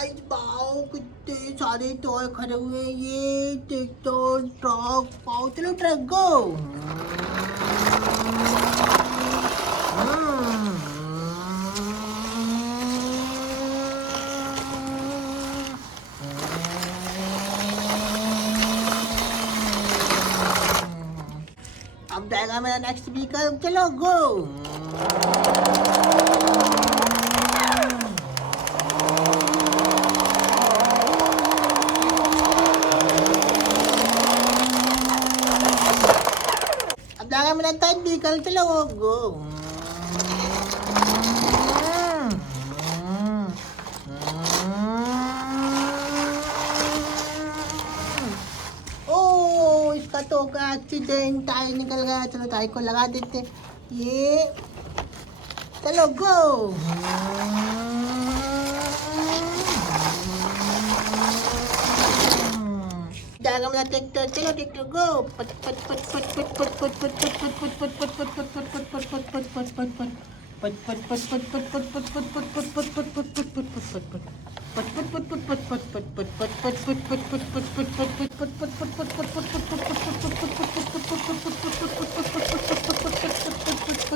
Guys wow कितने सारे toy खड़े हुए हैं। ये ट्रैक्टर ट्रक वाओ चलो ट्रक गो। अब जाएगा मेरा नेक्स्ट व्हीकल चलो गो। जाएगा मेरा थर्ड व्हीकल चलो गो। ओ इसका तो का एक्सीडेंट टायर निकल गया। चलो टायर को लगा देते ये चलो गो। जाएगा मेरा ट्रैक्टर चलो ट्रैक्टर गो। पट पट पट पट पट पट पट पट पट पट पट पट पट पट पट पट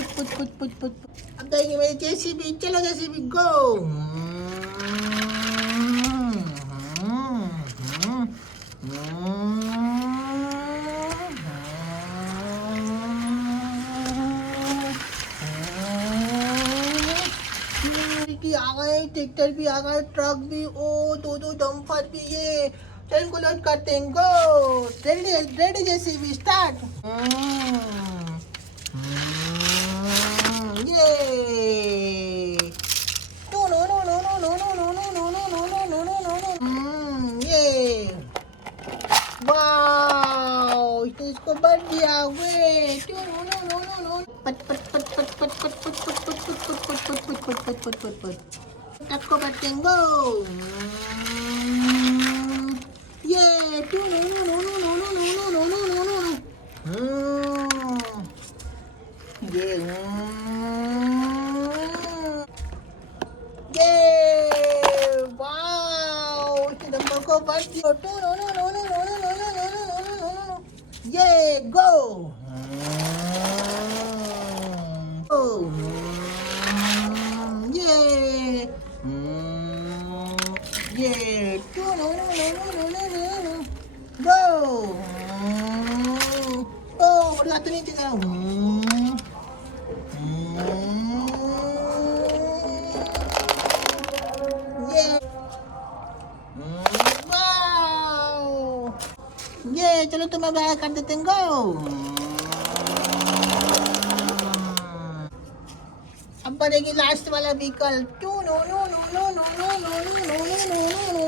पट पट पट अब जाएंगे मेरे जेसीबी चलो जेसीबी गो। आ गए ट्रैक्टर भी आ गए ट्रक भी ओ दो डंपर भी ये चल इनको लोड करते हैं go. Ready ready JCB start. ये no no no no no no no no no no no no no no no ये वाओ इसको बढ़ दिया वे no no no no no पट पट पट पट पट पट पट पट पट पट पट पट पट पट पट पट पट पट टक्को बटेंगो ये two no no no no no no no no no no no ये वाओ इस नंबर को बढ़ दियो two no no no no no no no no no no no no ये गो ये two no no no no no no no go ओ लात नहीं चला ये वाओ ये चलो तुम्हें बाहर कर देते हैं गो। अब बनेगी लास्ट वाला vehicle two no no no no no no no no no no no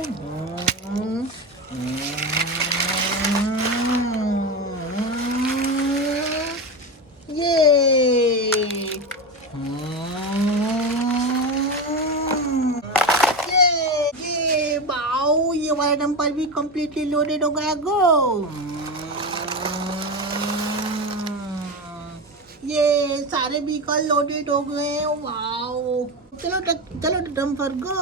ये ये वाओ ये वाला डंपर भी कंप्लीटली लोडेड हो गया गो। ये सारे व्हीकल लोडेड हो गए हैं वाओ चलो चलो डंपर गो।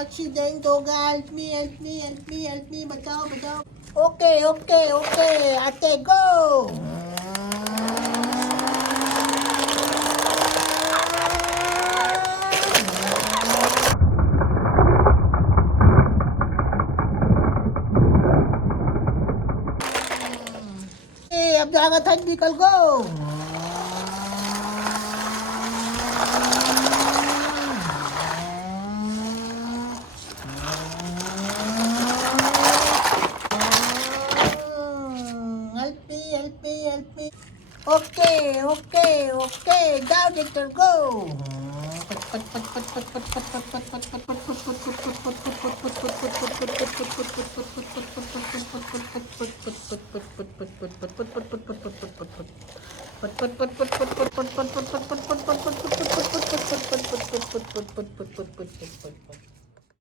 एक्सीडेंट हो गया help me help me help me help me बचाओ बचाओ। ओके ओके ओके आते गो। अब जाएगा थर्ड व्हीकल गो। ओके ओके ओके जाओ ट्रैक्टर गो। पट